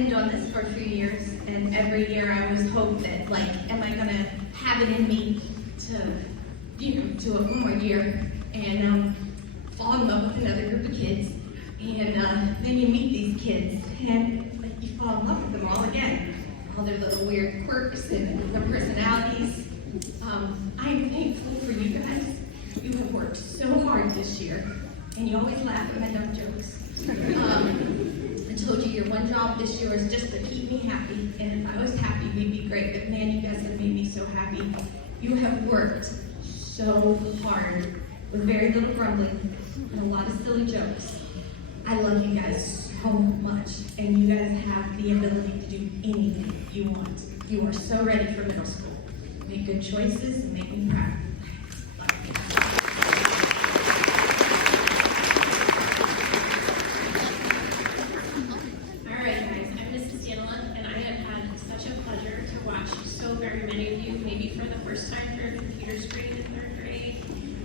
been doing this for a few years, and every year I always hope that, like, am I gonna have it in me to, do it one more year and fall in love with another group of kids, and then you meet these kids, and like you fall in love with them all again, all their little weird quirks and their personalities. I'm thankful for you guys. You have worked so hard this year, and you always laugh at my dumb jokes. I told you your one job this year is just to keep me happy, and if I was happy, we'd be great, but man, you guys have made me so happy. You have worked so hard with very little grumbling and a lot of silly jokes. I love you guys so much, and you guys have the ability to do anything you want. You are so ready for middle school. Make good choices and make me proud. All right, guys, I'm Mrs. Danila, and I have had such a pleasure to watch so very many of you, maybe for the first time for computer screen in third grade,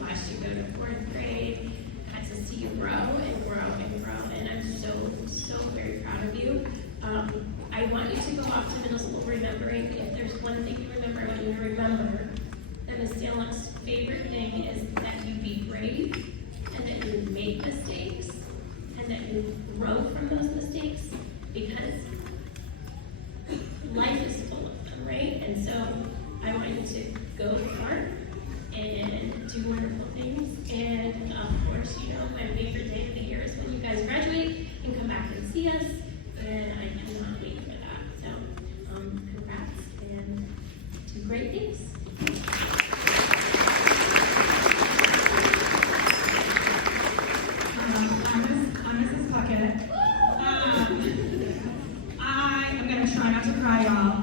watched you go to fourth grade, got to see you grow and grow and grow, and I'm so very proud of you. I want you to go off to middle school remembering, if there's one thing you remember, I want you to remember that Ms. Danila's favorite thing is that you be brave, and that you make mistakes, and that you grow from those mistakes, because life is full of them, right? And so I want you to go far and do wonderful things. And of course, my favorite day of the year is when you guys graduate and come back and see us. And I cannot wait for that. So, congrats and do great things. I'm Mrs. Puckett. I am going to try not to cry, y'all.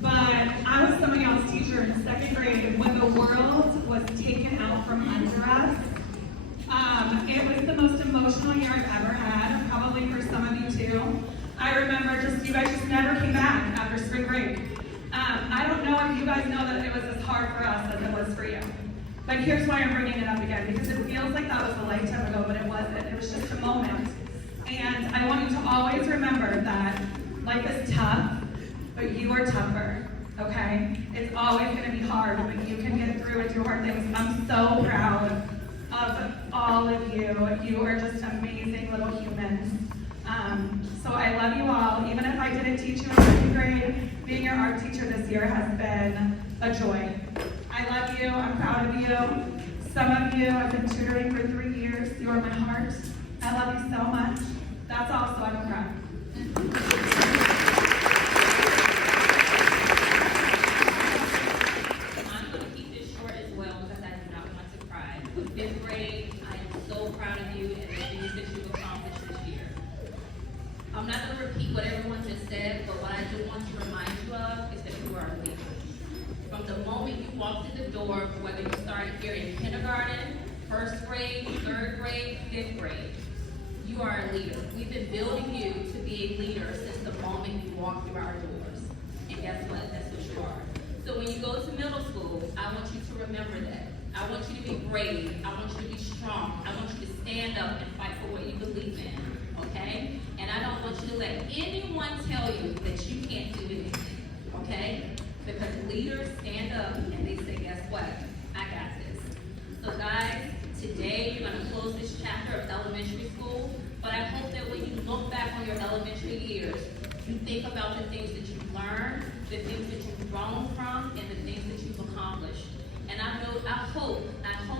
But I was somebody else's teacher in second grade when the world was taken out from under us. It was the most emotional year I've ever had, probably for some of you too. I remember you guys just never came back after spring break. I don't know if you guys know that it was as hard for us as it was for you. But here's why I'm bringing it up again, because it feels like that was a lifetime ago, but it wasn't. It was just a moment. And I want you to always remember that life is tough, but you are tougher, okay? It's always going to be hard, but you can get through and do hard things. I'm so proud of all of you. You are just amazing little humans. So I love you all. Even if I didn't teach you in second grade, being your art teacher this year has been a joy. I love you. I'm proud of you. Some of you I've been tutoring for 3 years. You are my heart. I love you so much. That's all, so I'm proud. I'm going to keep this short as well because I do not want to cry. With fifth grade, I am so proud of you and the things that you've accomplished this year. I'm not going to repeat what everyone just said, but what I do want to remind you of is that you are a leader. From the moment you walked in the door, whether you started here in kindergarten, first grade, third grade, fifth grade, you are a leader. We've been building you to be a leader since the moment you walked through our doors. And guess what? That's what you are. So when you go to middle school, I want you to remember that. I want you to be brave. I want you to be strong. I want you to stand up and fight for what you believe in. Okay? And I don't want you to let anyone tell you that you can't do anything. Okay? Because leaders stand up and they say, guess what? I got this. So guys, today you're going to close this chapter of elementary school, but I hope that when you look back on your elementary years, you think about the things that you've learned, the things that you've grown from, and the things that you've accomplished. And I hope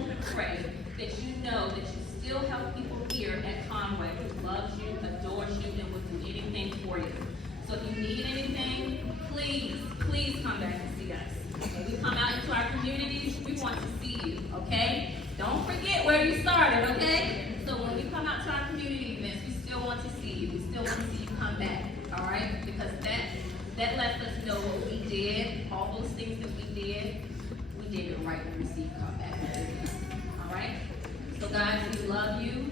and pray that you know that you still have people here at Conway who loves you, adores you, and will do anything for you. So if you need anything, please come back and see us. When we come out into our communities, we want to see you, okay? Don't forget where you started, okay? So when we come out to our community events, we still want to see you. We still want to see you come back, all right? Because that lets us know what we did, all those things that we did it right when we see you come back. All right? So guys, we love you.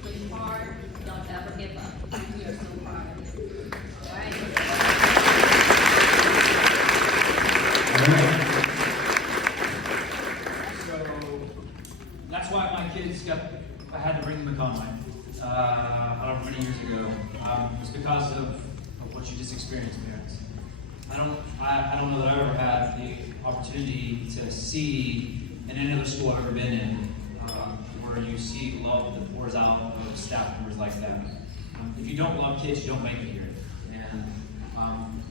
Push hard. Don't ever give up. We are so proud of you. All right? So that's why my kids I had to bring them to Conway. However many years ago. It's because of what you just experienced, parents. I don't know that I've ever had the opportunity to see in any other school I've ever been in where you see love that pours out of staff members like that. If you don't love kids, you don't make it here. And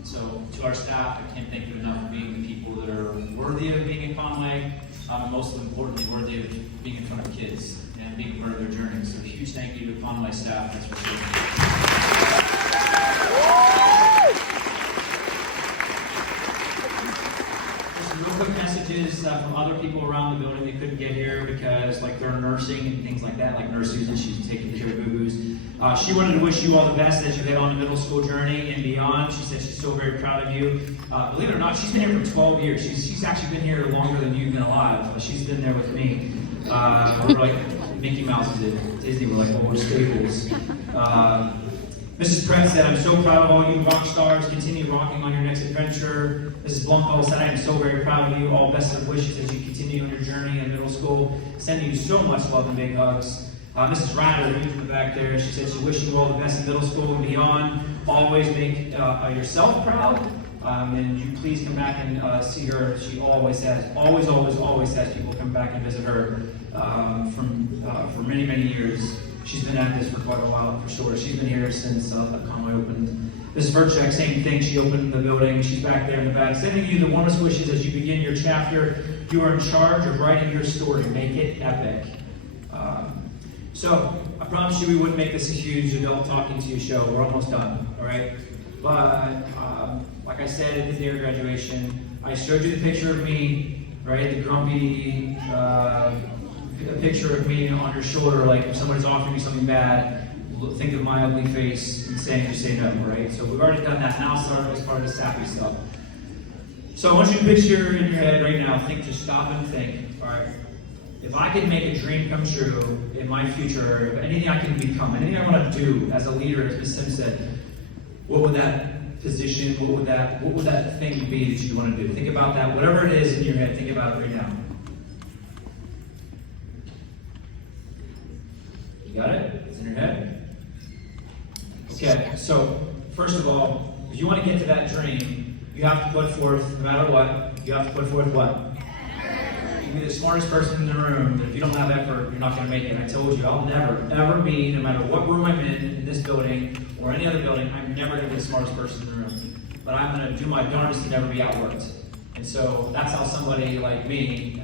so to our staff, I can't thank you enough for being the people that are worthy of being in Conway, and most importantly, worthy of being in front of kids and being part of their journey. So a huge thank you to Conway staff. That's for sure. Real quick messages from other people around the building that couldn't get here because like they're nursing and things like that, like Nurse Susan, she's taking care of boo-boos. She wanted to wish you all the best as you head on the middle school journey and beyond. She said she's so very proud of you. Believe it or not, she's been here for 12 years. She's actually been here longer than you've been alive. She's been there with me. We're like Mickey Mouse is at Disney, we're like old staples. Mrs. Pratt said, I'm so proud of all you rock stars. Continue rocking on your next adventure. Mrs. Blumfeld said, I am so very proud of you. All best of wishes as you continue on your journey in middle school. Sending you so much love and big hugs. Mrs. Ryder, who's in the back there, she said she wishes you all the best in middle school and beyond. Always make yourself proud. And you please come back and see her. She always has people come back and visit her for many, many years. She's been at this for quite a while, for sure. She's been here since Conway opened. Mrs. Verchek, same thing. She opened the building. She's back there in the back. Sending you the warmest wishes as you begin your chapter. You are in charge of writing your story. Make it epic. So, I promised you we wouldn't make this a huge adult talking to you show. We're almost done, all right? But, like I said at the day of graduation, I showed you the picture of me, right? The grumpy, a picture of me on your shoulder, like if somebody's offering you something bad, think of my ugly face and just say no, right? So we've already done that. Now start as part of this happy stuff. So I want you to picture in your head right now, just stop and think, all right, if I could make a dream come true in my future, if anything I can become, anything I want to do as a leader, as Ms. Sim said, what would that position, what would that thing be that you want to do? Think about that, whatever it is in your head, think about it right now. You got it? It's in your head? Okay, so first of all, if you want to get to that dream, you have to put forth, no matter what, you have to put forth what? You can be the smartest person in the room, but if you don't have effort, you're not going to make it. And I told you, I'll never, ever be, no matter what room I'm in this building, or any other building, I'm never going to be the smartest person in the room. But I'm going to do my darndest to never be outworked. And so that's how somebody like me,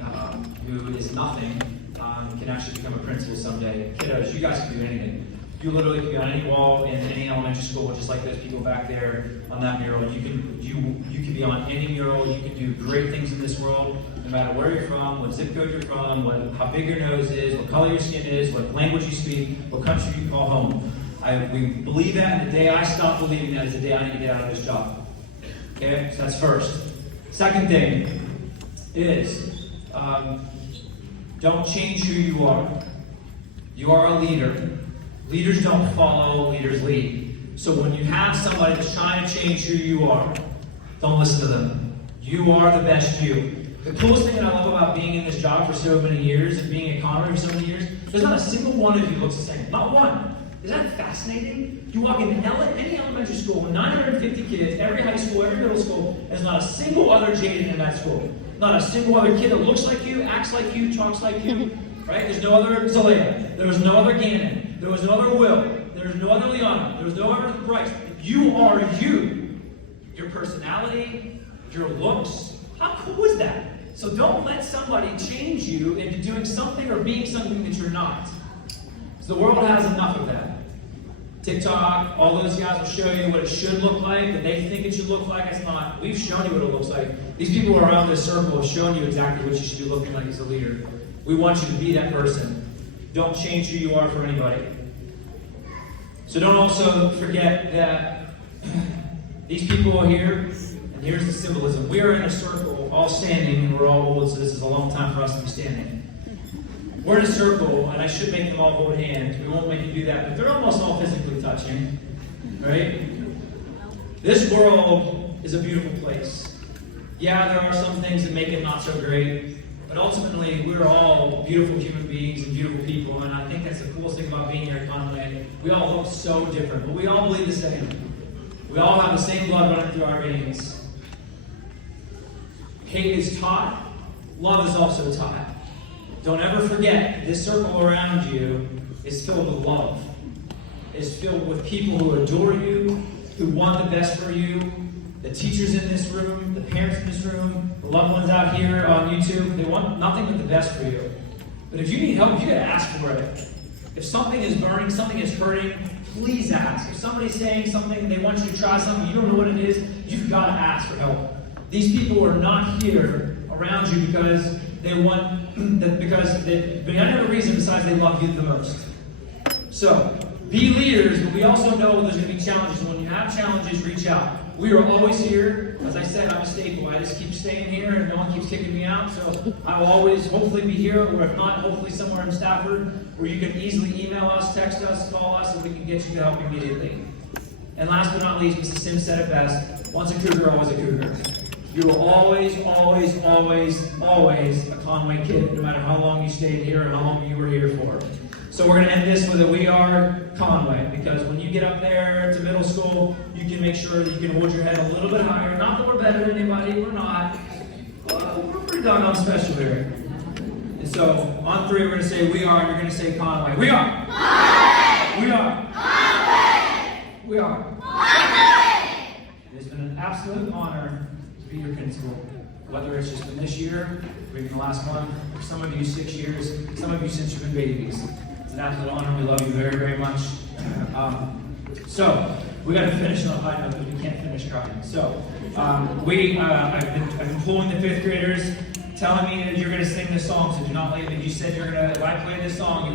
who is nothing, can actually become a principal someday. Kiddos, you guys can do anything. You literally can be on any wall in any elementary school, just like those people back there on that mural. You can be on any mural. You can do great things in this world, no matter where you're from, what zip code you're from, how big your nose is, what color your skin is, what language you speak, what country you call home. We believe that, and the day I stop believing that is the day I need to get out of this job. Okay, so that's first. Second thing is, don't change who you are. You are a leader. Leaders don't follow, leaders lead. So when you have somebody that's trying to change who you are, don't listen to them. You are the best you. The coolest thing that I love about being in this job for so many years and being at Conway for so many years, there's not a single one of you looks the same. Not one. Isn't that fascinating? You walk into any elementary school with 950 kids, every high school, every middle school, there's not a single other Jaden in that school. Not a single other kid that looks like you, acts like you, talks like you. Right? There's no other Zalea. There was no other Gannon. There was no other Will. There was no other Liana. There was no other Bryce. You are you. Your personality, your looks. How cool is that? So don't let somebody change you into doing something or being something that you're not. So the world has enough of that. TikTok, all those guys will show you what it should look like, that they think it should look like. It's not. We've shown you what it looks like. These people around this circle have shown you exactly what you should be looking like as a leader. We want you to be that person. Don't change who you are for anybody. So don't also forget that these people are here, and here's the symbolism. We are in a circle, all standing, and we're all old, so this is a long time for us to be standing. We're in a circle, and I should make them all hold hands. We won't make you do that, but they're almost all physically touching, right? This world is a beautiful place. Yeah, there are some things that make it not so great, but ultimately, we're all beautiful human beings and beautiful people, and I think that's the coolest thing about being here at Conway. We all look so different, but we all believe the same. We all have the same blood running through our veins. Hate is taught. Love is also taught. Don't ever forget, this circle around you is filled with love. It's filled with people who adore you, who want the best for you. The teachers in this room, the parents in this room, the loved ones out here on YouTube, they want nothing but the best for you. But if you need help, you gotta ask for it. If something is burning, something is hurting, please ask. If somebody's saying something, they want you to try something, you don't know what it is, you've got to ask for help. These people are not here around you because they want, because they have no reason besides they love you the most. So, be leaders, but we also know there's going to be challenges. When you have challenges, reach out. We are always here. As I said, I'm a staple. I just keep staying here and no one keeps kicking me out. So I will always hopefully be here, or if not, hopefully somewhere in Stafford, where you can easily email us, text us, call us, and we can get you the help immediately. And last but not least, Mr. Sims said it best, once a cougar, always a cougar. You will always, always, always, always a Conway kid, no matter how long you stayed here and how long you were here for. So we're going to end this with a We Are Conway, because when you get up there to middle school, you can make sure that you can hold your head a little bit higher. Not that we're better than anybody, we're not. We're pretty doggone special here. And so, on three, we're going to say We Are, and you're going to say Conway. We are! Conway! We are! Conway! We are! Conway! It has been an absolute honor to be your principal. Whether it's just been this year, or even the last month, or some of you 6 years, some of you since you've been babies. It's an absolute honor. We love you very, very much. So we got to finish on a high note, but we can't finish crying. So I've been pulling the fifth graders, telling me that you're going to sing this song. So do not leave. If you said you're going to, if I play this song, you